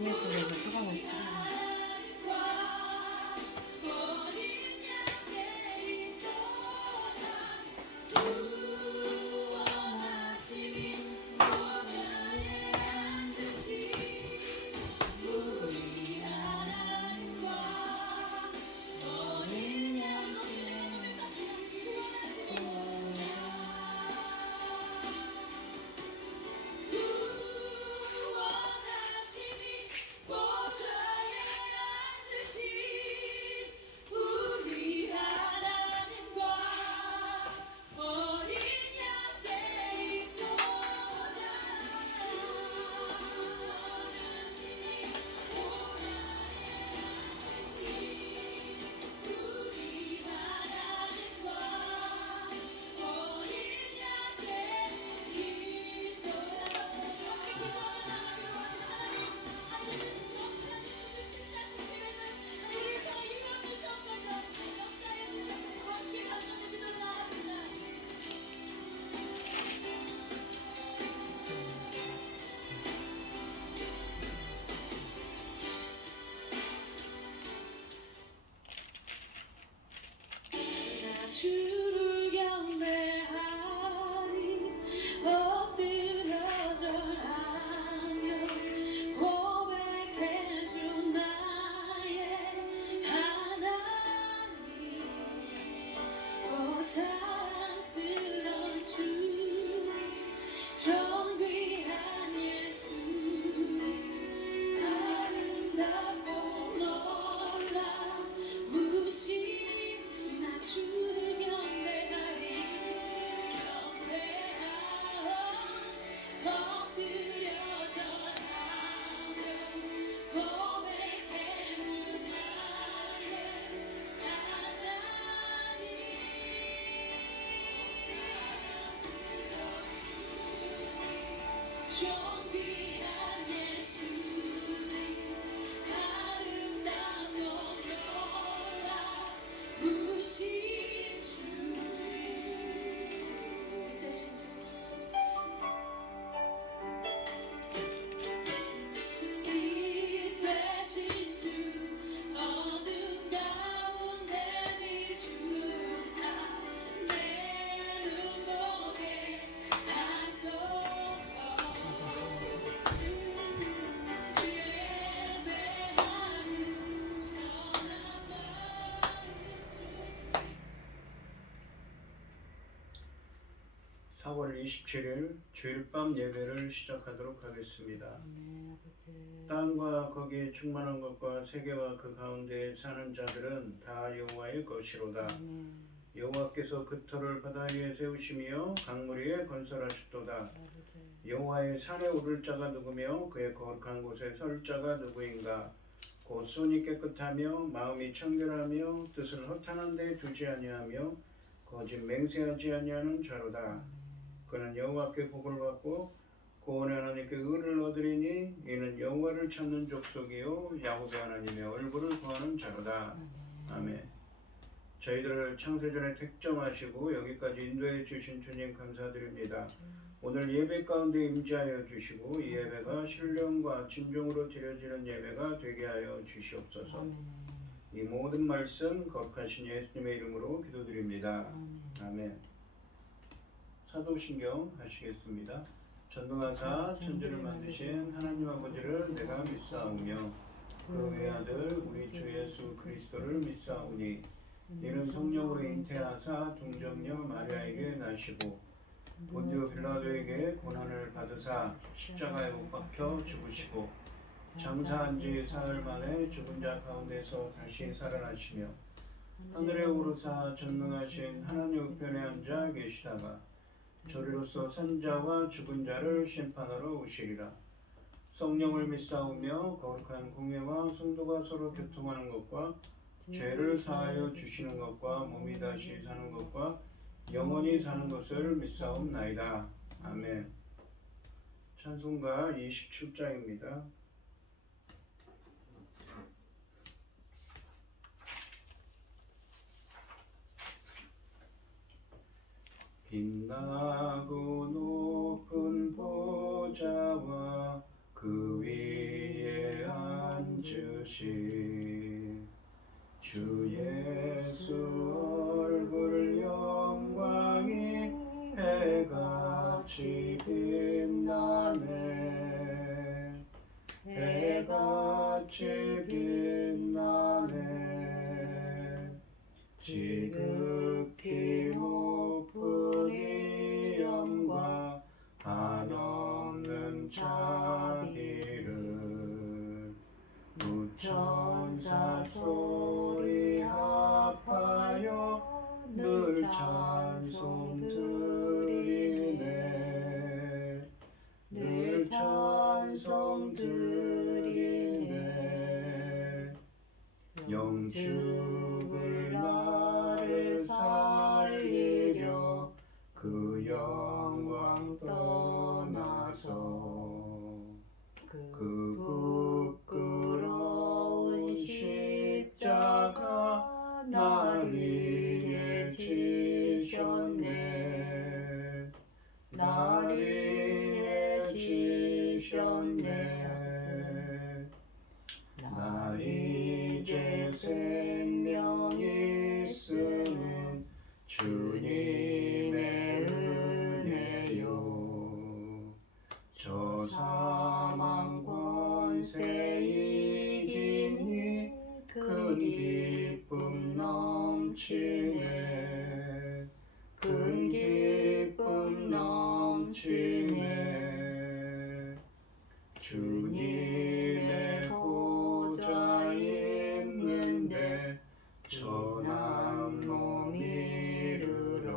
중에 쪽에서 소감을 쓰는 주를 경배하리 엎드려 절하며 고백해준 나의 하나님 오 사랑스러운 주 존귀한 예수님 아름답고 놀라우신 나 주를 경배하리 엎드려 절하며 고백해준 나의 하나님 존귀한 예수님 아름답고 놀라우신 주 빛되신 주 빛되신 주 어둠 가운데 비추사 내 눈 보게 하소서 예배하는 선한 마음 주시옵소서. 4월 27일 주일밤 예배를 시작하도록 하겠습니다. 네, 아버지. 땅과 거기에 충만한 것과 세계와 그 가운데 사는 자들은 다 여호와의 것이로다. 아멘. 여호와께서 그 터를 바다 위에 세우시며 강물 위에 건설하셨도다. 아버지. 여호와의 산에 오를 자가 누구며 그의 거룩한 곳에 설 자가 누구인가? 곧 손이 깨끗하며 마음이 청결하며 뜻을 허탄한 데 두지 아니하며 거짓 맹세하지 아니하는 자로다. 그는 여호와께 복을 받고 구원의 하나님께 의를 얻으리니 이는 여호와를 찾는 족속이요 야곱의 하나님의 얼굴을 구하는 자로다. 아멘. 저희들을 창세전에 택정하시고 여기까지 인도해 주신 주님 감사드립니다. 오늘 예배 가운데 임재하여 주시고 이 예배가 신령과 진정으로 드려지는 예배가 되게 하여 주시옵소서. 아멘. 이 모든 말씀 거룩하신 예수님의 이름으로 기도드립니다. 아멘. 사도신경 하시겠습니다. 전능하사 천지를 만드신 하나님 아버지를 내가 믿사오며 그 외아들 우리 주 예수 그리스도를 믿사오니 이는 성령으로 잉태하사 동정녀 마리아에게 나시고 본디오 빌라도에게 고난을 받으사 십자가에 못 박혀 죽으시고 장사한 지 사흘 만에 죽은 자 가운데서 다시 살아나시며 하늘에 오르사 전능하신 하나님 우편에 앉아 계시다가 저리로서 산자와 죽은 자를 심판하러 오시리라. 성령을 믿사오며 거룩한 공회와 성도가 서로 교통하는 것과 죄를 사하여 주시는 것과 몸이 다시 사는 것과 영원히 사는 것을 믿사옵나이다. 아멘. 찬송가 27장입니다. 빛나고 높은 보좌와 그 위에 빛이 주 예수 얼굴 영광이 해같이 빛나네 해같이 빛나네 지극히 높은 위엄과 한없는 자비를 무천사 소리 합하여 늘 찬송 드리네 늘 찬송 드리네 영축을 나를 살리려 그 영광 떠나서 그 부끄러운 십자가 날 위해 지셨네 날 위해 지셨네 나 이제 생명 있음은 주님의 은혜요 저 사망 권세 이기니 큰 기쁨 넘치네 큰 기쁨 넘치네 주님의 보좌 있는데 천한 몸 이르러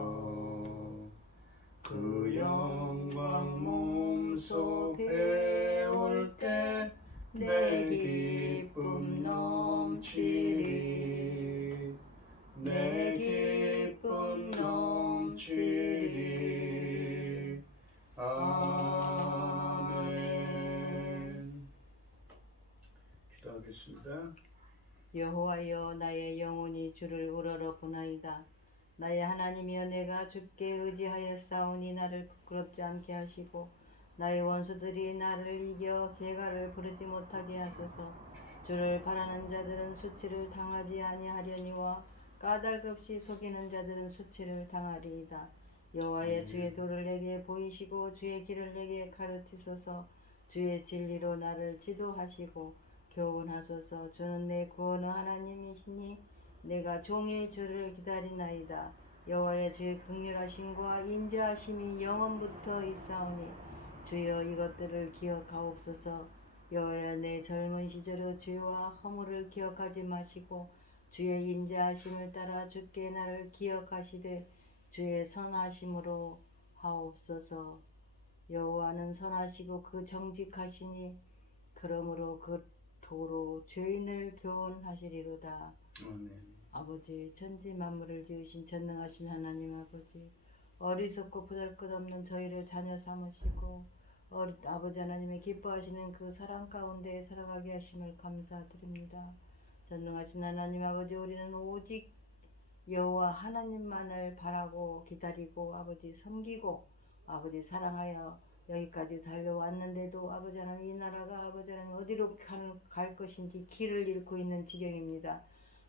그 영광 몸소 배울 때 내 기쁨 넘치리 내 기쁨 넘치리 아멘. 기도하겠습니다. 여호와여 나의 영혼이 주를 우러러보나이다. 나의 하나님이여 내가 주께 의지하였사오니 나를 부끄럽지 않게 하시고 나의 원수들이 나를 이겨 개가를 부르지 못하게 하소서. 주를 바라는 자들은 수치를 당하지 아니하려니와 까닭없이 속이는 자들은 수치를 당하리이다. 여호와여 주의 도를 내게 보이시고 주의 길을 내게 가르치소서. 주의 진리로 나를 지도하시고 교훈하소서. 주는 내 구원의 하나님이시니 내가 종일 주를 기다리나이다. 여호와의 주의 긍휼하심과 인자하심이 영원부터 있사오니 주여 이것들을 기억하옵소서. 여호와여 내 젊은 시절의 죄와 허물을 기억하지 마시고 주의 인자하심을 따라 주께 나를 기억하시되 주의 선하심으로 하옵소서. 여호와는 선하시고 그 정직하시니 그러므로 그 도로 죄인을 교훈하시리로다. 아멘. 아버지 천지 만물을 지으신 전능하신 하나님 아버지 어리석고 보잘것없는 저희를 자녀 삼으시고 아버지 하나님의 기뻐하시는 그 사랑 가운데 살아가게 하심을 감사드립니다. 전능하신 하나님 아버지 우리는 오직 여호와 하나님만을 바라고 기다리고 아버지 섬기고 아버지 사랑하여 여기까지 달려왔는데도 아버지 하나님 이 나라가 아버지 하나님 어디로 갈 것인지 길을 잃고 있는 지경입니다.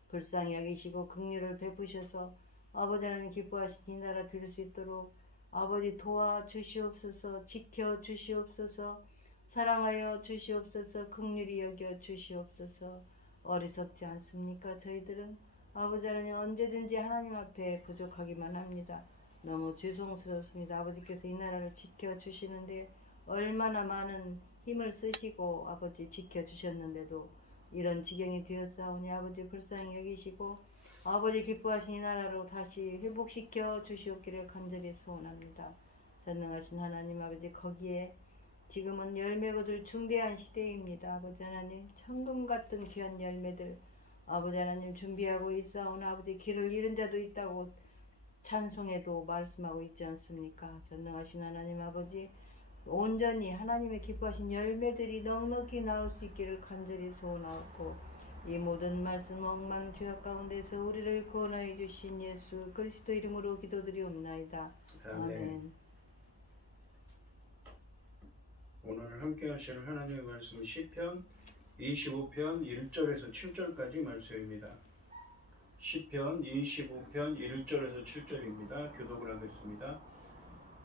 불쌍히 여기시고 긍휼을 베푸셔서 아버지 하나님 기뻐하신 이 나라 드릴 수 있도록 아버지 도와주시옵소서. 지켜주시옵소서. 사랑하여 주시옵소서. 긍휼히 여겨 주시옵소서. 어리석지 않습니까? 저희들은 아버지 하나님 언제든지 하나님 앞에 부족하기만 합니다. 너무 죄송스럽습니다. 아버지께서 이 나라를 지켜주시는데 얼마나 많은 힘을 쓰시고 아버지 지켜주셨는데도 이런 지경이 되었사오니 아버지 불쌍히 여기시고 아버지 기뻐하신 이 나라로 다시 회복시켜 주시옵기를 간절히 소원합니다. 전능하신 하나님 아버지 거기에 지금은 열매 거둘 중대한 시대입니다. 아버지 하나님 천금 같은 귀한 열매들 아버지 하나님 준비하고 있사오나 아버지 길을 잃은 자도 있다고 찬송에도 말씀하고 있지 않습니까? 전능하신 하나님 아버지 온전히 하나님의 기뻐하신 열매들이 넉넉히 나올 수 있기를 간절히 소원하고 이 모든 말씀 억만 죄악 가운데서 우리를 구원하여 주신 예수 그리스도 이름으로 기도드리옵나이다. 아멘. 오늘 함께 하실 하나님의 말씀 시편 25편 1절에서 7절까지 말씀입니다. 시편 25편 1절에서 7절입니다. 교독을 하겠습니다.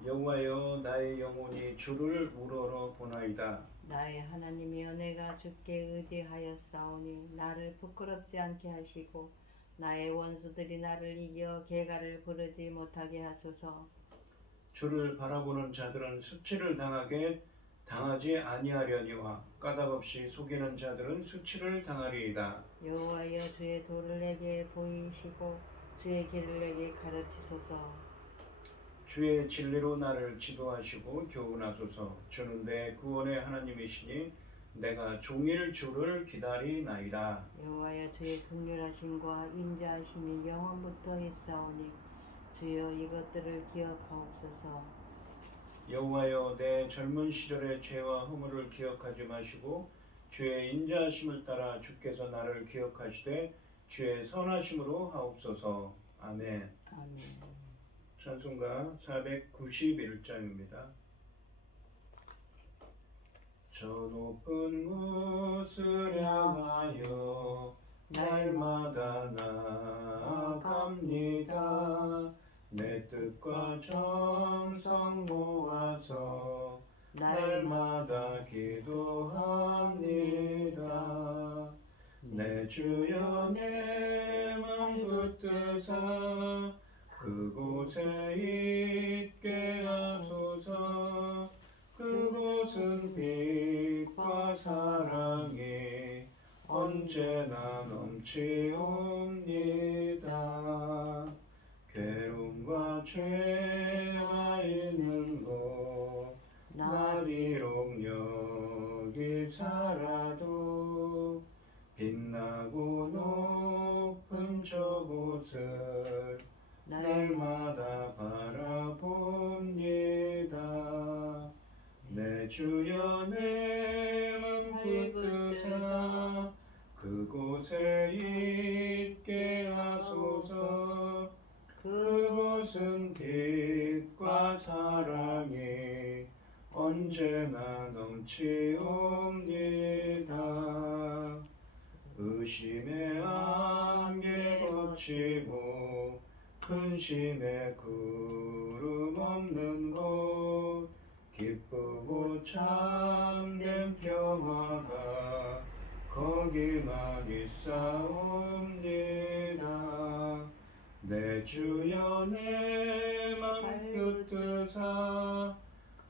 여호와여 나의 영혼이 주를 우러러 보나이다. 나의 하나님이여 내가 주께 의지하였사오니 나를 부끄럽지 않게 하시고 나의 원수들이 나를 이겨 개가를 부르지 못하게 하소서. 주를 바라보는 자들은 수치를 당하지 아니하려니와 까닭없이 속이는 자들은 수치를 당하리이다. 여호와여 주의 도를 내게 보이시고 주의 길을 내게 가르치소서. 주의 진리로 나를 지도하시고 교훈하소서. 주는 내 구원의 하나님이시니 내가 종일 주를 기다리나이다. 여호와여 주의 긍휼하심과 인자하심이 영원부터 있사오니 주여 이것들을 기억하옵소서. 여호와여 내 젊은 시절의 죄와 허물을 기억하지 마시고 주의 인자하심을 따라 주께서 나를 기억하시되 주의 선하심으로 하옵소서. 아멘. 아멘. 찬송가 491장입니다. 저 높은 곳을 향하여 날마다 나아갑니다. 내 뜻과 정성 모아서 날마다 기도합니다. 내 주여 내 맘 붙드사 그곳에 있게 하소서. 그곳은 빛과 사랑이 언제나 넘치옵니다. 괴로움과 죄가 있는 곳 나 비록 여기 살아도 빛나고 높은 저곳을 날마다 바라봅니다. 내 주여 내 맘 붙드사 그곳에 있게 하소서. 그곳은 빛과 사랑이 언제나 넘치옵니다. 의심의 안개 거치고 근심의 구름 없는 곳 기쁘고 참된 평화가 거기만 있사옵니다. 내 주여 내 맘 붙드사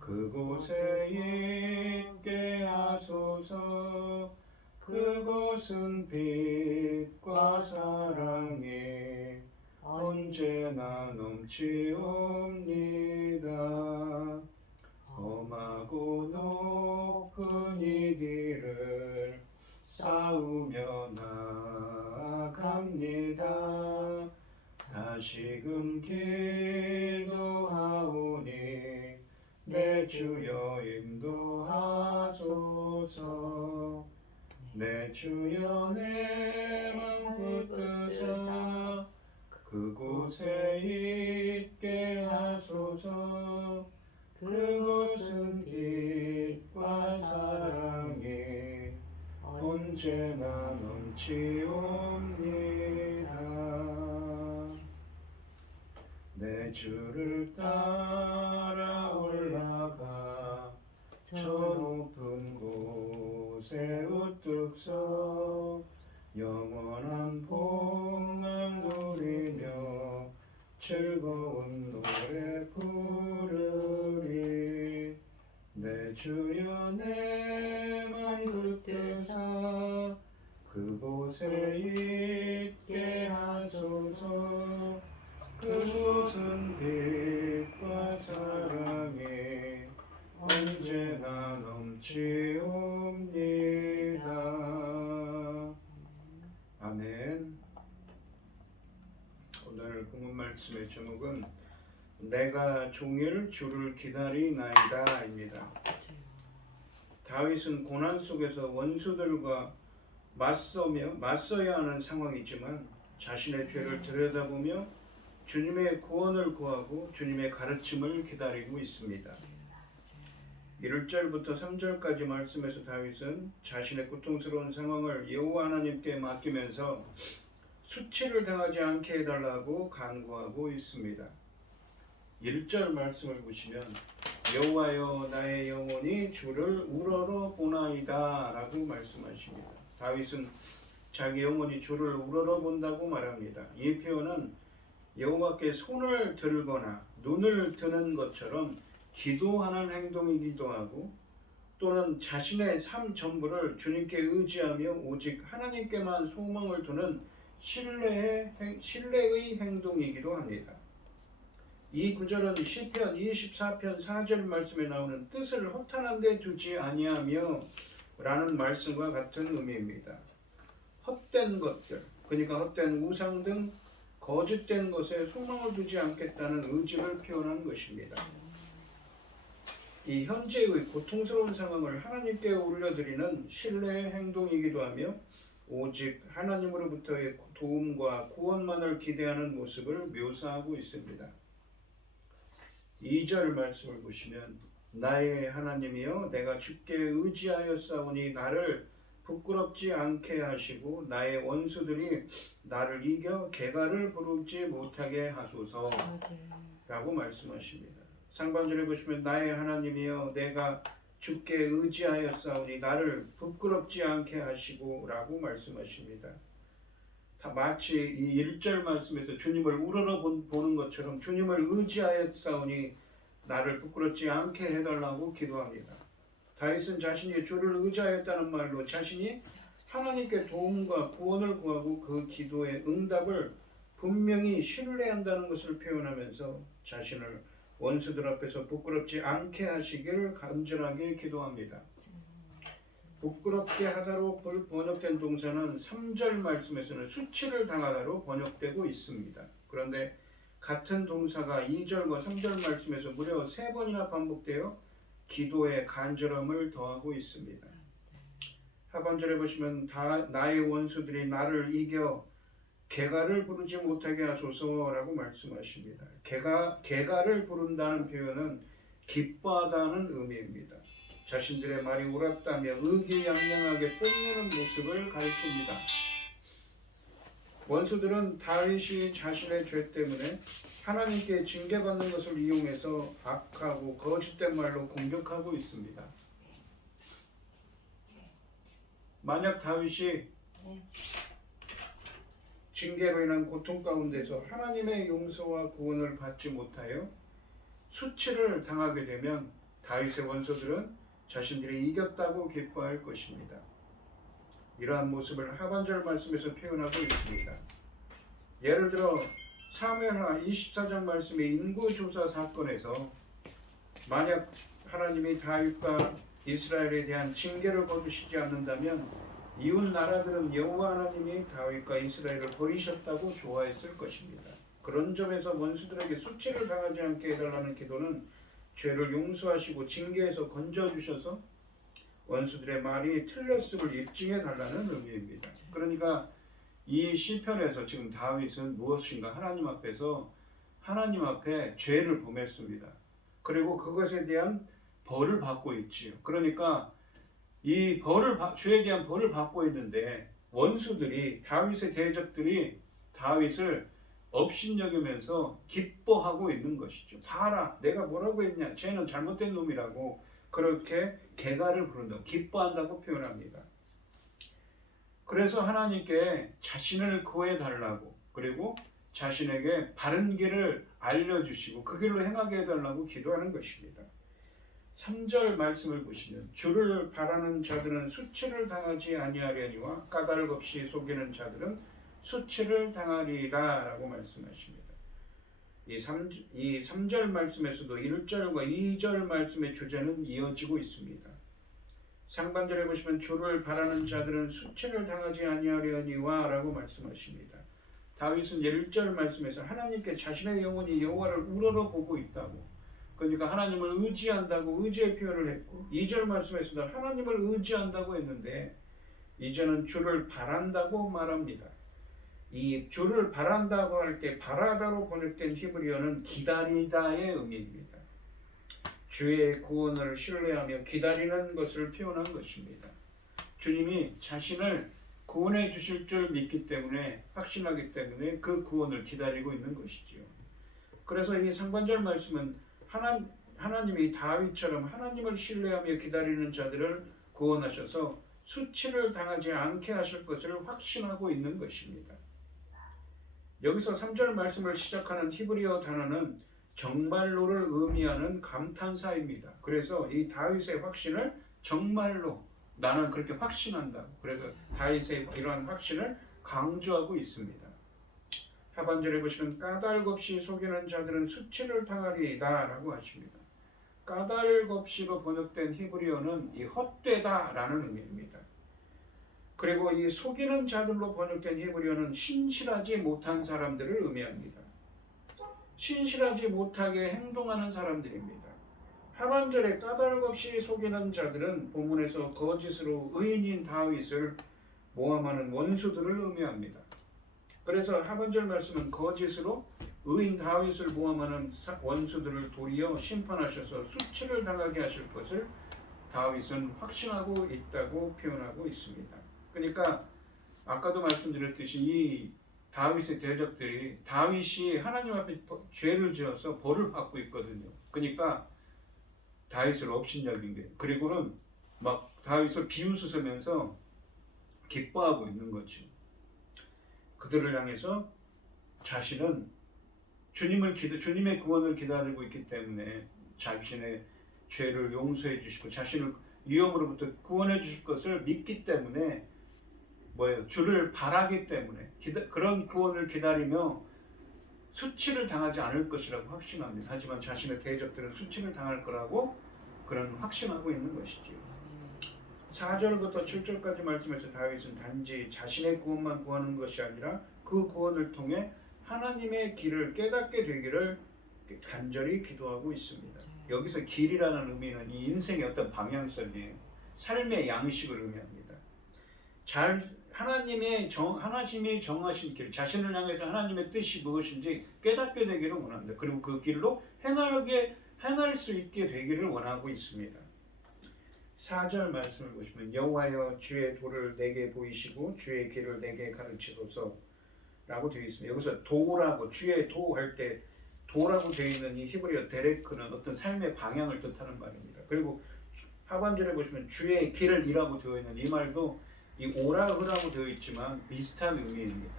그곳에 있게 하소서. 그곳은 빛과 사랑이 언제나 넘치옵니다. 험하고 높은 이 길을 싸우며 나아갑니다. 다시금 기도하오니 내 주여 인도하소서. 내 주여 내 맘 붙드사 그곳에 있게 하소서. 그곳은 빛과 사랑이 언제나 넘치옵니다. 내 주를 따라 올라가 저 높은 곳에 우뚝 서 영원한 복만 누리며 즐거운 노래 부르리. 내 주여 내 맘 붙드사 그곳에 있게 하소서. 그곳은 빛과 사랑이 언제나 넘치옵니다. 아멘. 오늘 본문 말씀의 제목은 내가 종일 주를 기다리나이다입니다. 다윗은 고난 속에서 원수들과 맞서야 하는 상황이지만 자신의 죄를 들여다보며 주님의 구원을 구하고 주님의 가르침을 기다리고 있습니다. 1절부터 3절까지 말씀에서 다윗은 자신의 고통스러운 상황을 여호와 하나님께 맡기면서 수치를 당하지 않게 해달라고 간구하고 있습니다. 1절 말씀을 보시면 여호와여 나의 영혼이 주를 우러러 보나이다 라고 말씀하십니다. 다윗은 자기 영혼이 주를 우러러 본다고 말합니다. 이 표현은 여호와께 손을 들거나 눈을 드는 것처럼 기도하는 행동이기도 하고 또는 자신의 삶 전부를 주님께 의지하며 오직 하나님께만 소망을 두는 신뢰의 행동이기도 합니다. 이 구절은 시편 24편 4절 말씀에 나오는 뜻을 허탄한 데 두지 아니하며 라는 말씀과 같은 의미입니다. 헛된 것들, 그러니까 헛된 우상 등 거짓된 것에 소망을 두지 않겠다는 의지를 표현한 것입니다. 이 현재의 고통스러운 상황을 하나님께 올려드리는 신뢰의 행동이기도 하며 오직 하나님으로부터의 도움과 구원만을 기대하는 모습을 묘사하고 있습니다. 2절 말씀을 보시면 나의 하나님이여 내가 주께 의지하였사오니 나를 부끄럽지 않게 하시고 나의 원수들이 나를 이겨 개가를 부르지 못하게 하소서 라고 말씀하십니다. 상반절에 보시면 나의 하나님이여 내가 주께 의지하였사오니 나를 부끄럽지 않게 하시고 라고 말씀하십니다. 마치 이 1절 말씀에서 주님을 우러러 보는 것처럼 주님을 의지하였사오니 나를 부끄럽지 않게 해달라고 기도합니다. 다윗은 자신이 주를 의지하였다는 말로 자신이 하나님께 도움과 구원을 구하고 그 기도의 응답을 분명히 신뢰한다는 것을 표현하면서 자신을 원수들 앞에서 부끄럽지 않게 하시기를 간절하게 기도합니다. 부끄럽게 하다로 번역된 동사는 3절 말씀에서는 수치를 당하다로 번역되고 있습니다. 그런데 같은 동사가 2절과 3절 말씀에서 무려 3번이나 반복되어 기도의 간절함을 더하고 있습니다. 하반절에 보시면 나의 원수들이 나를 이겨 개가를 부르지 못하게 하소서라고 말씀하십니다. 개가를 부른다는 표현은 기뻐하다는 의미입니다. 자신들의 말이 옳았다며 의기양양하게 뽐내는 모습을 가리킵니다. 원수들은 다윗이 자신의 죄 때문에 하나님께 징계받는 것을 이용해서 악하고 거짓된 말로 공격하고 있습니다. 만약 다윗이 징계로 인한 고통 가운데서 하나님의 용서와 구원을 받지 못하여 수치를 당하게 되면 다윗의 원수들은 자신들이 이겼다고 기뻐할 것입니다. 이러한 모습을 하반절 말씀에서 표현하고 있습니다. 예를 들어 사무엘하 24장 말씀의 인구조사 사건에서 만약 하나님이 다윗과 이스라엘에 대한 징계를 거두시지 않는다면 이웃 나라들은 여호와 하나님이 다윗과 이스라엘을 버리셨다고 좋아했을 것입니다. 그런 점에서 원수들에게 수치를 당하지 않게 해달라는 기도는 죄를 용서하시고 징계에서 건져주셔서 원수들의 말이 틀렸음을 입증해 달라는 의미입니다. 그러니까 이 시편에서 지금 다윗은 무엇인가 하나님 앞에 죄를 범했습니다. 그리고 그것에 대한 벌을 받고 있지요. 그러니까 이 죄에 대한 벌을 받고 있는데 원수들이 다윗의 대적들이 다윗을 업신여기면서 기뻐하고 있는 것이죠. 봐라, 내가 뭐라고 했냐? 쟤는 잘못된 놈이라고 그렇게 개가를 부른다고 기뻐한다고 표현합니다. 그래서 하나님께 자신을 구해달라고 그리고 자신에게 바른 길을 알려주시고 그 길로 행하게 해달라고 기도하는 것입니다. 3절 말씀을 보시면 주를 바라는 자들은 수치를 당하지 아니하려니와 까닭 없이 속이는 자들은 수치를 당하리라 라고 말씀하십니다. 이 3절 말씀에서도 1절과 2절 말씀의 주제는 이어지고 있습니다. 상반절에 보시면 주를 바라는 자들은 수치를 당하지 아니하려니와 라고 말씀하십니다. 다윗은 1절 말씀에서 하나님께 자신의 영혼이 여호와를 우러러 보고 있다고 그러니까 하나님을 의지한다고 의지의 표현을 했고 2절 말씀에서도 하나님을 의지한다고 했는데 이제는 주를 바란다고 말합니다. 이 주를 바란다고 할 때 바라다로 번역된 히브리어는 기다리다의 의미입니다. 주의 구원을 신뢰하며 기다리는 것을 표현한 것입니다. 주님이 자신을 구원해 주실 줄 믿기 때문에, 확신하기 때문에 그 구원을 기다리고 있는 것이지요. 그래서 이 상반절 말씀은 하나님이 다윗처럼 하나님을 신뢰하며 기다리는 자들을 구원하셔서 수치를 당하지 않게 하실 것을 확신하고 있는 것입니다. 여기서 3절 말씀을 시작하는 히브리어 단어는 정말로를 의미하는 감탄사입니다. 그래서 이 다윗의 확신을 정말로 나는 그렇게 확신한다. 그래서 다윗의 이러한 확신을 강조하고 있습니다. 하반절에 보시면 까닭 없이 속이는 자들은 수치를 당하리이다 라고 하십니다. 까닭 없이로 번역된 히브리어는 이 헛되다라는 의미입니다. 그리고 이 속이는 자들로 번역된 히브리어는 신실하지 못한 사람들을 의미합니다. 신실하지 못하게 행동하는 사람들입니다. 하반절에 까닭 없이 속이는 자들은 본문에서 거짓으로 의인인 다윗을 모함하는 원수들을 의미합니다. 그래서 하반절 말씀은 거짓으로 의인 다윗을 모함하는 원수들을 도리어 심판하셔서 수치를 당하게 하실 것을 다윗은 확신하고 있다고 표현하고 있습니다. 그러니까 아까도 말씀드렸듯이 이 다윗의 대적들이 다윗이 하나님 앞에 죄를 지어서 벌을 받고 있거든요. 그러니까 다윗을 업신여긴 게, 그리고는 막 다윗을 비웃으면서 기뻐하고 있는 거죠. 그들을 향해서 자신은 주님의 구원을 기다리고 있기 때문에 자신의 죄를 용서해 주시고 자신을 위험으로부터 구원해 주실 것을 믿기 때문에 주를 바라기 때문에 그런 구원을 기다리며 수치를 당하지 않을 것이라고 확신합니다. 하지만 자신의 대적들은 수치를 당할 거라고 그런 확신하고 있는 것이지요. 4절부터 7절까지 말씀에서 다윗은 단지 자신의 구원만 구하는 것이 아니라 그 구원을 통해 하나님의 길을 깨닫게 되기를 간절히 기도하고 있습니다. 여기서 길이라는 의미는 이 인생의 어떤 방향성이에요. 삶의 양식을 의미합니다. 하나님이 정하신 길, 자신을 향해서 하나님의 뜻이 무엇인지 깨닫게 되기를 원합니다. 그리고 그 길로 행할 수 있게 되기를 원하고 있습니다. 4절 말씀을 보시면 여호와여 주의 도를 내게 보이시고 주의 길을 내게 가르치소서 라고 되어 있습니다. 여기서 도라고, 주의 도 할 때 도라고 되어 있는 이 히브리어 데레크는 어떤 삶의 방향을 뜻하는 말입니다. 그리고 하반절에 보시면 주의 길이라고 되어 있는 이 말도 이 오라흐라고 되어 있지만 비슷한 의미입니다.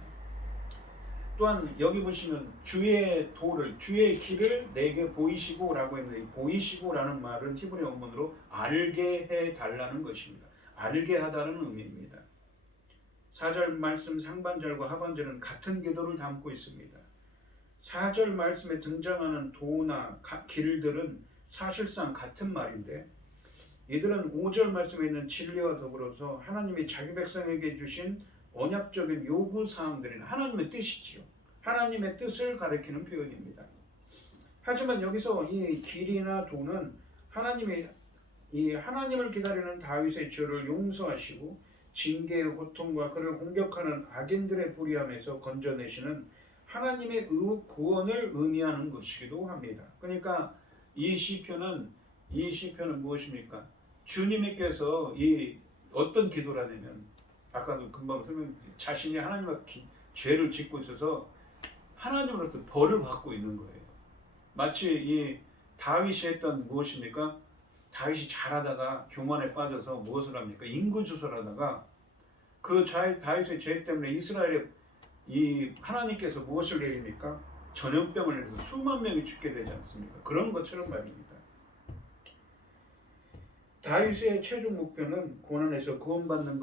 또한 여기 보시면 주의 도를, 주의 길을 내게 보이시고 라고 했는데, 보이시고 라는 말은 히브리 원문으로 알게 해달라는 것입니다. 알게 하다는 의미입니다. 4절 말씀 상반절과 하반절은 같은 기도를 담고 있습니다. 4절 말씀에 등장하는 도나 길들은 사실상 같은 말인데, 이들은 5절 말씀에 있는 진리와 더불어서 하나님이 자기 백성에게 주신 언약적인 요구사항들인 하나님의 뜻이지요. 하나님의 뜻을 가리키는 표현입니다. 하지만 여기서 이 길이나 도는 하나님을 기다리는 다윗의 죄를 용서하시고 징계의 고통과 그를 공격하는 악인들의 불의함에서 건져내시는 하나님의 구원을 의미하는 것이기도 합니다. 그러니까 이 시편은 무엇입니까? 주님께서 이 어떤 기도라냐면, 아까도 금방 설명드렸듯이 자신이 하나님 앞에 죄를 짓고 있어서 하나님으로부터 벌을 받고 있는 거예요. 마치 이 다윗이 했던 무엇입니까? 다윗이 잘하다가 교만에 빠져서 무엇을 합니까? 인구주설하다가 그 다윗의 죄 때문에 이스라엘에 이 하나님께서 무엇을 내립니까? 전염병을 내려서 수만 명이 죽게 되지 않습니까? 그런 것처럼 말입니다. 다윗의 최종 목표는 고난에서 구원받는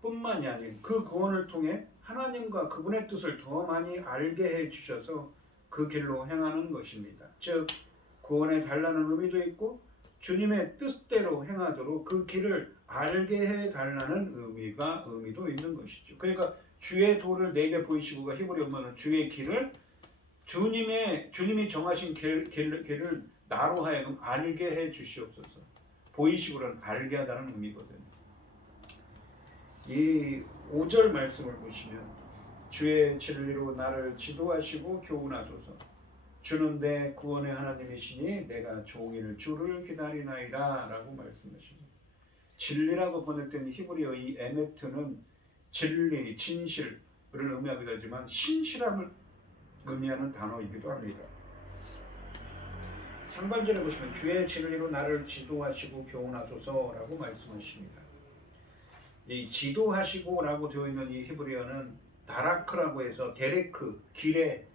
것뿐만이 아닌 그 구원을 통해 하나님과 그분의 뜻을 더 많이 알게 해주셔서 그 길로 행하는 것입니다. 즉 구원해 달라는 의미도 있고 주님의 뜻대로 행하도록 그 길을 알게 해달라는 의미도 있는 것이죠. 그러니까 주의 도를 내게 보이시고가 히브리 원문은 주의 길을 주님이 정하신 길을 나로 하여금 알게 해 주시옵소서. 보이시고는 알게 하다는 의미거든요. 이 5절 말씀을 보시면 주의 진리로 나를 지도하시고 교훈하소서. 주는 내 구원의 하나님이시니 내가 종일 주를 기다리나이다 라고 말씀하십니다. 진리라고 번역된 히브리어 이 에메트는 진리, 진실을 의미하기도 하지만 신실함을 의미하는 단어이기도 합니다. 상반절에 보시면 주의 진리로 나를 지도하시고 교훈하소서라고 말씀하십니다. 이 지도하시고라고 되어 있는 이 히브리어는 다라크라고 해서 데레크, 길에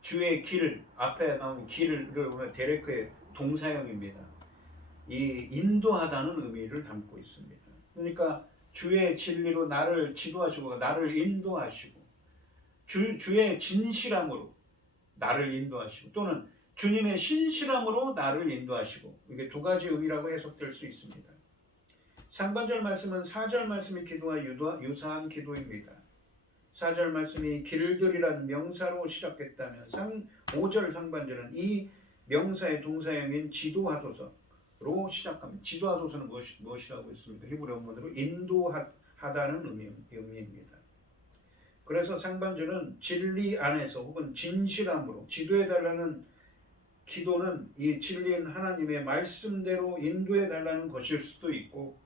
주의 길 앞에 나온 길을 보면 데레크의 동사형입니다. 이 인도하다는 의미를 담고 있습니다. 그러니까 주의 진리로 나를 지도하시고 나를 인도하시고 주의 진실함으로 나를 인도하시고 또는 주님의 신실함으로 나를 인도하시고 이게 두 가지 의미라고 해석될 수 있습니다. 상반절 말씀은 4절 말씀의 기도와 유사한 기도입니다. 4절 말씀이 길들이란 명사로 시작했다면 5절 상반절은 이 명사의 동사형인 지도하소서로 시작합니다. 지도하소서는 무엇이라고 했습니까? 히브리어 원문으로 인도하다는 의미입니다. 그래서 상반절은 진리 안에서 혹은 진실함으로 지도해달라는 기도는 이 진리인 하나님의 말씀대로 인도해달라는 것일 수도 있고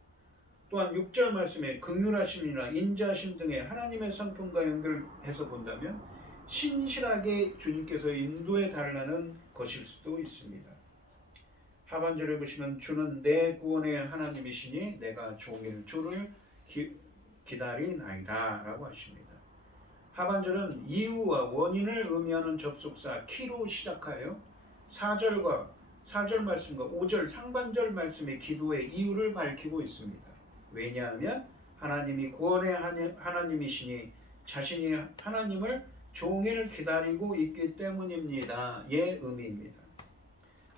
또한 6절 말씀에 긍휼하심이나 인자하심 등의 하나님의 성품과 연결해서 본다면 신실하게 주님께서 인도해 달라는 것일 수도 있습니다. 하반절에 보시면 주는 내 구원의 하나님이시니 내가 종일 주를 기다리나이다 라고 하십니다. 하반절은 이유와 원인을 의미하는 접속사 키로 시작하여 4절 말씀과 5절 상반절 말씀의 기도의 이유를 밝히고 있습니다. 왜냐하면 하나님이 구원의 하나님이시니 자신이 하나님을 종일 기다리고 있기 때문입니다. 의 의미입니다.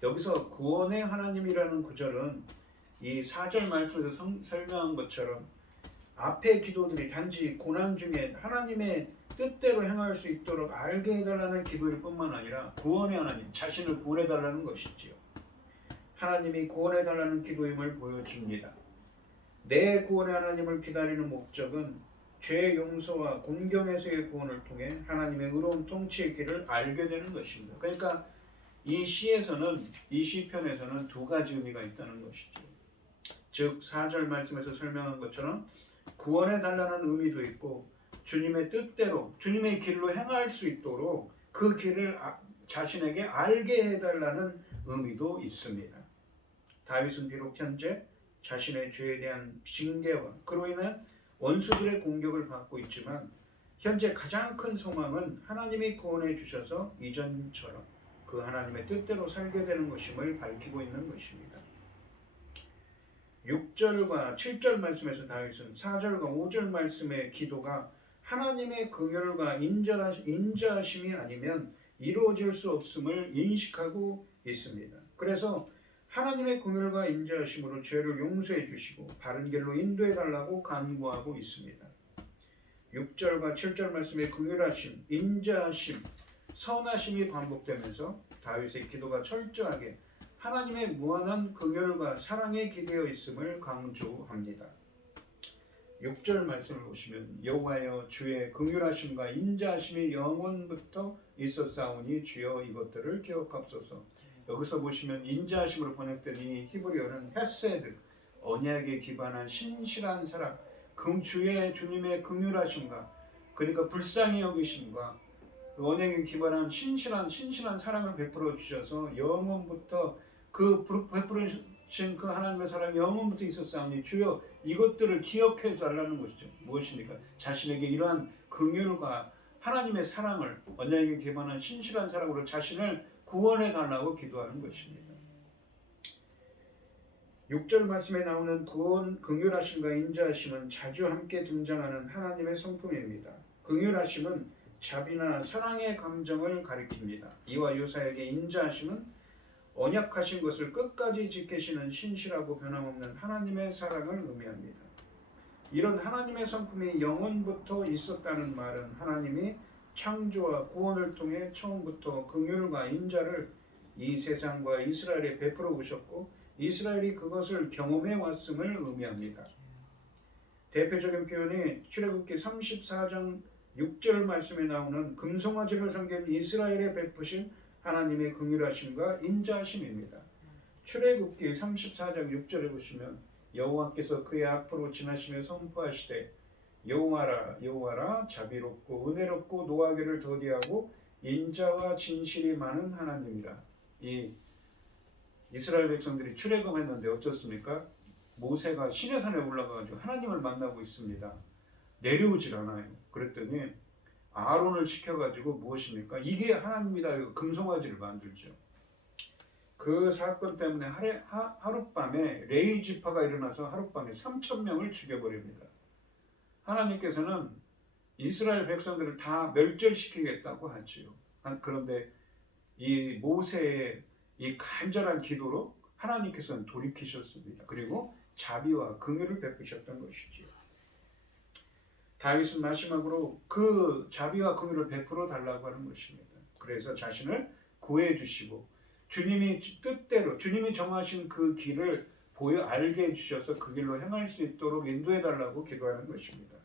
여기서 구원의 하나님이라는 구절은 이 4절 말씀에서 설명한 것처럼 앞의 기도들이 단지 고난 중에 하나님의 뜻대로 행할 수 있도록 알게 해달라는 기도일 뿐만 아니라 구원의 하나님, 자신을 구원해달라는 것이지요. 하나님이 구원해달라는 기도임을 보여줍니다. 내 구원의 하나님을 기다리는 목적은 죄 용서와 공경에서의 구원을 통해 하나님의 의로운 통치의 길을 알게 되는 것입니다. 그러니까 이 시편에서는 두 가지 의미가 있다는 것이죠. 즉 4절 말씀에서 설명한 것처럼 구원해달라는 의미도 있고 주님의 뜻대로 주님의 길로 행할 수 있도록 그 길을 자신에게 알게 해달라는 의미도 있습니다. 다윗은 비록 현재 자신의 죄에 대한 징계와 그로 인한 원수들의 공격을 받고 있지만 현재 가장 큰 소망은 하나님이 구원해 주셔서 이전처럼 그 하나님의 뜻대로 살게 되는 것임을 밝히고 있는 것입니다. 6절과 7절 말씀에서 다윗은 4절과 5절 말씀의 기도가 하나님의 긍휼과 인자하심이 아니면 이루어질 수 없음을 인식하고 있습니다. 그래서 하나님의 긍휼과 인자하심으로 죄를 용서해 주시고 바른 길로 인도해 달라고 간구하고 있습니다. 6절과 7절 말씀의 긍휼하심, 인자하심, 선하심이 반복되면서 다윗의 기도가 철저하게 하나님의 무한한 긍휼과 사랑에 기대어 있음을 강조합니다. 6절 말씀을 보시면 여호와여 주의 긍휼하심과 인자하심이 영원부터 있었사오니 주여 이것들을 기억합소서. 여기서 보시면 인자하심으로 번역된 이 히브리어는 헤세드, 언약에 기반한 신실한 사랑, 주님의 긍휼하심과 그러니까 불쌍히 여기심과 언약에 기반한 신실한 사랑을 베풀어 주셔서 영원부터 그 베풀으신 그 하나님의 사랑이 영원부터 있었사오니 주여 이것들을 기억해 달라는 것이죠. 무엇입니까? 자신에게 이러한 긍휼과 하나님의 사랑을 언약에 기반한 신실한 사랑으로 자신을 구원해 달라고 기도하는 것입니다. 6절 말씀에 나오는 구원, 긍휼하심과 인자하심은 자주 함께 등장하는 하나님의 성품입니다. 긍휼하심은 자비나 사랑의 감정을 가리킵니다. 이와 유사하게 인자하심은 언약하신 것을 끝까지 지키시는 신실하고 변함없는 하나님의 사랑을 의미합니다. 이런 하나님의 성품이 영원부터 있었다는 말은 하나님이 창조와 구원을 통해 처음부터 긍휼과 인자를 이 세상과 이스라엘에 베풀어 오셨고 이스라엘이 그것을 경험해 왔음을 의미합니다. 대표적인 표현이 출애굽기 34장 6절 말씀에 나오는 금송아지를 섬긴 이스라엘에 베푸신 하나님의 긍휼하심과 인자하심입니다. 출애굽기 34장 6절에 보시면 여호와께서 그의 앞으로 지나시며 선포하시되 여호와라 여호와라 자비롭고 은혜롭고 노하기를 더디하고 인자와 진실이 많은 하나님이라. 이 이스라엘 백성들이 출애굽했는데 어떻습니까? 모세가 시내산에 올라가가지고 하나님을 만나고 있습니다. 내려오질 않아요. 그랬더니 아론을 시켜가지고 무엇입니까? 이게 하나님이다. 금송아지를 만들죠. 그 사건 때문에 하룻밤에 레위 지파가 일어나서 하룻밤에 3,000명을 죽여버립니다. 하나님께서는 이스라엘 백성들을 다 멸절시키겠다고 하지요. 그런데 이 모세의 이 간절한 기도로 하나님께서는 돌이키셨습니다. 그리고 자비와 긍휼을 베푸셨던 것이지요. 다윗은 마지막으로 그 자비와 긍휼을 베풀어 달라고 하는 것입니다. 그래서 자신을 구해 주시고 주님이 뜻대로 주님이 정하신 그 길을 보여 알게 해주셔서 그 길로 행할 수 있도록 인도해 달라고 기도하는 것입니다.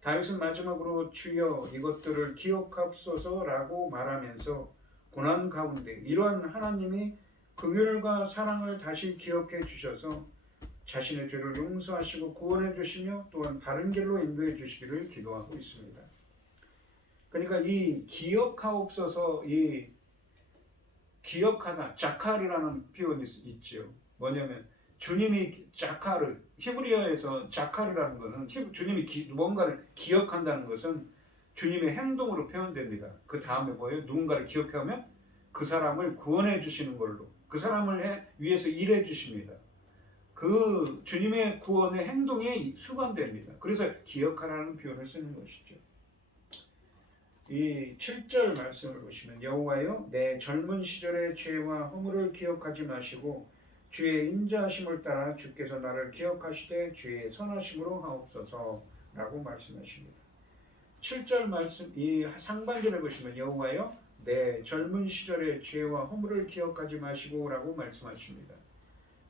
다윗은 마지막으로 주여 이것들을 기억하옵소서라고 말하면서 고난 가운데 이러한 하나님이 긍휼과 사랑을 다시 기억해 주셔서 자신의 죄를 용서하시고 구원해 주시며 또한 바른 길로 인도해 주시기를 기도하고 있습니다. 그러니까 이 기억하옵소서, 이 기억하다, 자카르라는 표현이 있죠. 뭐냐면 주님이 자카르, 히브리어에서 자카르라는 것은 주님이 뭔가를 기억한다는 것은 주님의 행동으로 표현됩니다. 그 다음에 뭐예요? 누군가를 기억하면 그 사람을 구원해 주시는 걸로 그 사람을 위해서 일해 주십니다. 그 주님의 구원의 행동이 수반됩니다. 그래서 기억하라는 표현을 쓰는 것이죠. 이 7절 말씀을 보시면 여호와여 내 젊은 시절의 죄와 허물을 기억하지 마시고 주의 인자하심을 따라 주께서 나를 기억하시되 주의 선하심으로 하옵소서라고 말씀하십니다. 7절 말씀 이 상반절에 보시면 여호와여 내 젊은 시절의 죄와 허물을 기억하지 마시고라고 말씀하십니다.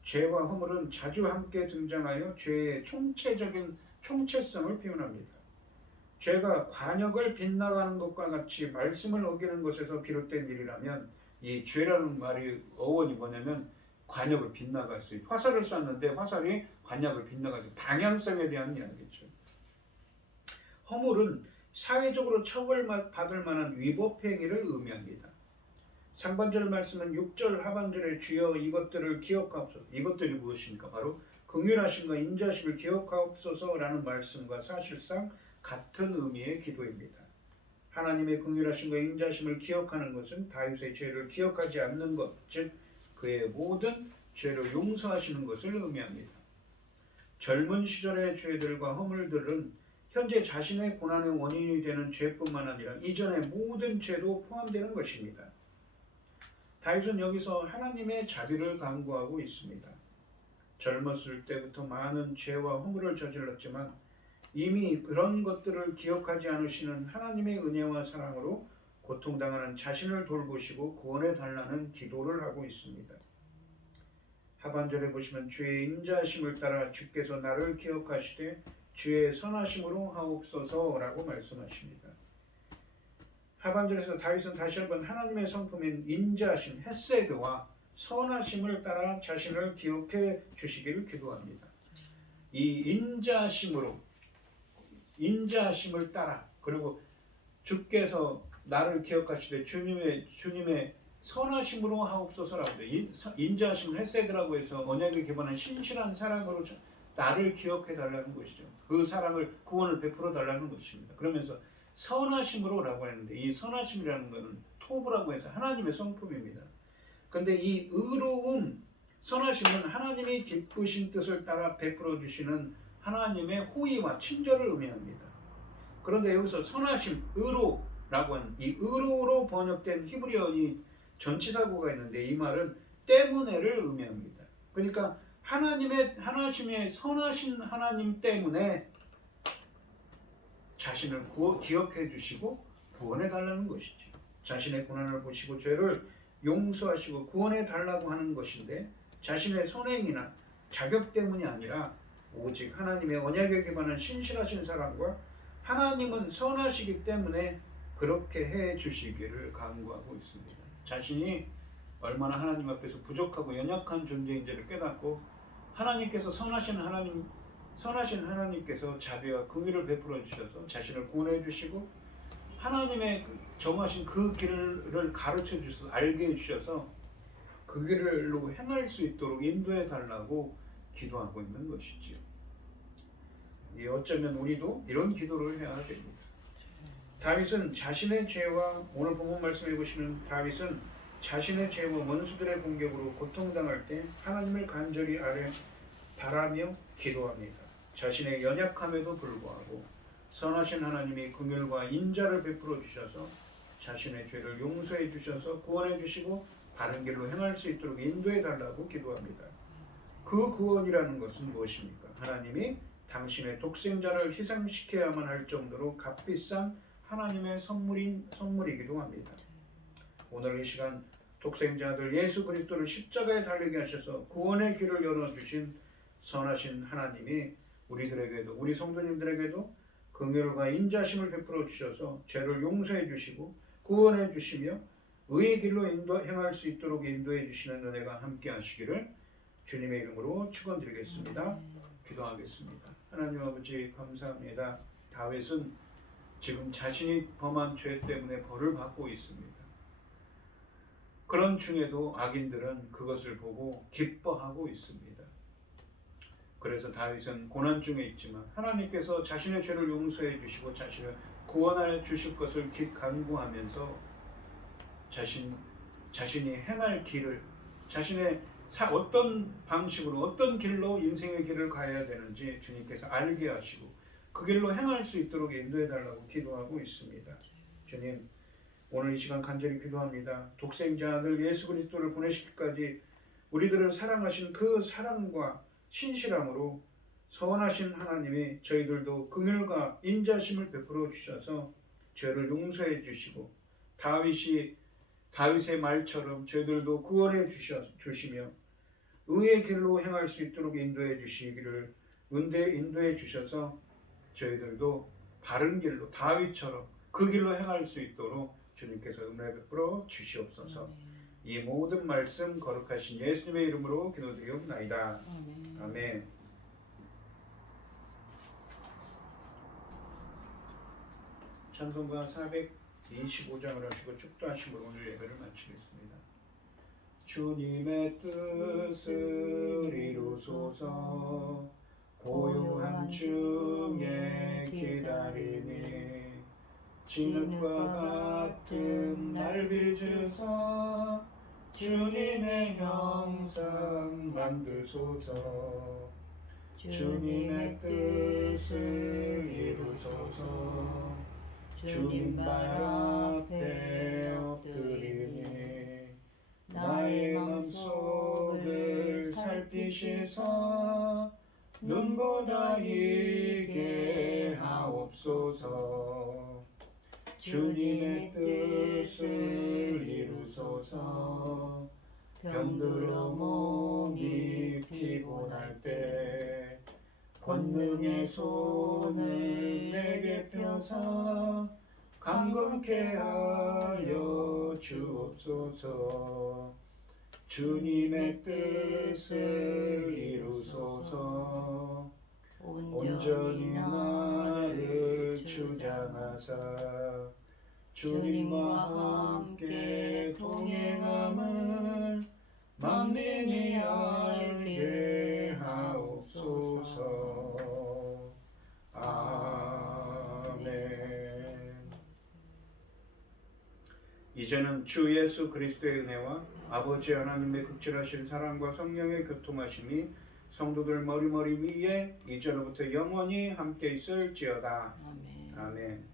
죄와 허물은 자주 함께 등장하여 죄의 총체적인 총체성을 표현합니다. 죄가 관역을 빗나가는 것과 같이 말씀을 어기는 것에서 비롯된 일이라면 이 죄라는 말이 어원이 뭐냐면 관역을 빗나갔어요. 화살을 쐈는데 화살이 관역을 빗나가서 방향성에 대한 이야기죠. 허물은 사회적으로 처벌받을 만한 위법 행위를 의미합니다. 상반절 말씀은 6절 하반절에 주여 이것들을 기억하옵소서. 이것들이 무엇입니까? 바로 긍휼하심과 인자하심을 기억하옵소서라는 말씀과 사실상 같은 의미의 기도입니다. 하나님의 긍휼하심과 인자하심을 기억하는 것은 다윗의 죄를 기억하지 않는 것, 즉 그의 모든 죄를 용서하시는 것을 의미합니다. 젊은 시절의 죄들과 허물들은 현재 자신의 고난의 원인이 되는 죄뿐만 아니라 이전의 모든 죄도 포함되는 것입니다. 다윗은 여기서 하나님의 자비를 강구하고 있습니다. 젊었을 때부터 많은 죄와 허물을 저질렀지만 이미 그런 것들을 기억하지 않으시는 하나님의 은혜와 사랑으로 고통당하는 자신을 돌보시고 구원해 달라는 기도를 하고 있습니다. 하반절에 보시면 주의 인자하심을 따라 주께서 나를 기억하시되 주의 선하심으로 하옵소서라고 말씀하십니다. 하반절에서 다윗은 다시 한번 하나님의 성품인 인자하심, 헤세드와 선하심을 따라 자신을 기억해 주시기를 기도합니다. 이 인자하심을 따라 그리고 주께서 나를 기억하시되 주님의 선하심으로 하옵소서라고 해요. 인자하심을 헤세드라고 해서 언약에 기반한 신실한 사랑으로 나를 기억해 달라는 것이죠. 그 사랑을 구원을 베풀어 달라는 것입니다. 그러면서 선하심으로라고 했는데 이 선하심이라는 것은 토브라고 해서 하나님의 성품입니다. 근데 이 의로움, 선하심은 하나님이 기쁘신 뜻을 따라 베풀어 주시는 하나님의 호의와 친절을 의미합니다. 그런데 여기서 선하심, 의로라고 하는 이 의로로 번역된 히브리어 이 전치사구가 있는데 이 말은 때문에를 의미합니다. 그러니까 하나님의 선하신 하나님 때문에 자신을 기억해 주시고 구원해 달라는 것이죠. 자신의 고난을 보시고 죄를 용서하시고 구원해 달라고 하는 것인데 자신의 선행이나 자격 때문이 아니라 오직 하나님의 언약에 기반한 신실하신 사랑과 하나님은 선하시기 때문에 그렇게 해 주시기를 간구하고 있습니다. 자신이 얼마나 하나님 앞에서 부족하고 연약한 존재인지를 깨닫고 하나님께서 선하신 하나님께서 자비와 긍휼을 베풀어 주셔서 자신을 구원해 주시고 하나님의 정하신 그 길을 가르쳐 주셔서 알게 해 주셔서 그 길로 행할 수 있도록 인도해 달라고 기도하고 있는 것이지요. 어쩌면 우리도 이런 기도를 해야 됩니다. 다윗은 자신의 죄와 오늘 본문 말씀해 보시는 다윗은 자신의 죄와 원수들의 공격으로 고통당할 때 하나님을 간절히 바라며 기도합니다. 자신의 연약함에도 불구하고 선하신 하나님이 긍휼과 인자를 베풀어 주셔서 자신의 죄를 용서해 주셔서 구원해 주시고 바른 길로 행할 수 있도록 인도해 달라고 기도합니다. 그 구원이라는 것은 무엇입니까? 하나님이 당신의 독생자를 희생시켜야만 할 정도로 값비싼 하나님의 선물이기도 합니다. 오늘 이 시간 독생자 아들 예수 그리스도를 십자가에 달리게 하셔서 구원의 길을 열어주신 선하신 하나님이 우리들에게도 우리 성도님들에게도 긍휼과 인자심을 베풀어 주셔서 죄를 용서해 주시고 구원해 주시며 의의 길로 행할 수 있도록 인도해 주시는 은혜가 함께 하시기를 주님의 이름으로 축원드리겠습니다. 기도하겠습니다. 하나님 아버지 감사합니다. 다윗은 지금 자신이 범한 죄 때문에 벌을 받고 있습니다. 그런 중에도 악인들은 그것을 보고 기뻐하고 있습니다. 그래서 다윗은 고난 중에 있지만 하나님께서 자신의 죄를 용서해 주시고 자신을 구원하여 주실 것을 간구하면서 자신이 행할 길을 자신의 어떤 방식으로 어떤 길로 인생의 길을 가야 되는지 주님께서 알게 하시고 그 길로 행할 수 있도록 인도해 달라고 기도하고 있습니다. 주님, 오늘 이 시간 간절히 기도합니다. 독생자 아들 예수 그리스도를 보내시기까지 우리들을 사랑하신 그 사랑과 신실함으로 선하신 하나님이 저희들도 긍휼과 인자심을 베풀어 주셔서 죄를 용서해 주시고 다윗의 말처럼 저희들도 구원해 주시며 의의 길로 행할 수 있도록 인도해 주시기를 인도해 주셔서 저희들도 바른 길로 다윗처럼 그 길로 행할 수 있도록 주님께서 은혜 베풀어 주시옵소서. 이 모든 말씀 거룩하신 예수님의 이름으로 기도드리옵나이다. 아멘. 찬송가 425장을 하시고 축도하심으로 오늘 예배를 마치겠습니다. 주님의 뜻을 이루소서 고요한 중에 기다리니 진흙과 같은 날 빚으사 주님의 형상 만드소서 주님의 뜻을 이루소서 주님 발 앞에 엎드리니 나의 맘속을 살피시사 눈보다 이게 하옵소서 주님의 뜻을 이루소서 병들어 몸이 피곤할 때 권능의 손을 내게 펴사 강건케 하여 주옵소서 주님의 뜻을 이루소서 온전히 나를 주장하사 주님과 함께 동행함을 만민이 알게 하옵소서. 아멘. 이제는 주 예수 그리스도의 은혜와 아버지 하나님의 극진하신 사랑과 성령의 교통하심이 성도들 머리머리 위에 이제로부터 영원히 함께 있을지어다. 아멘. 아멘.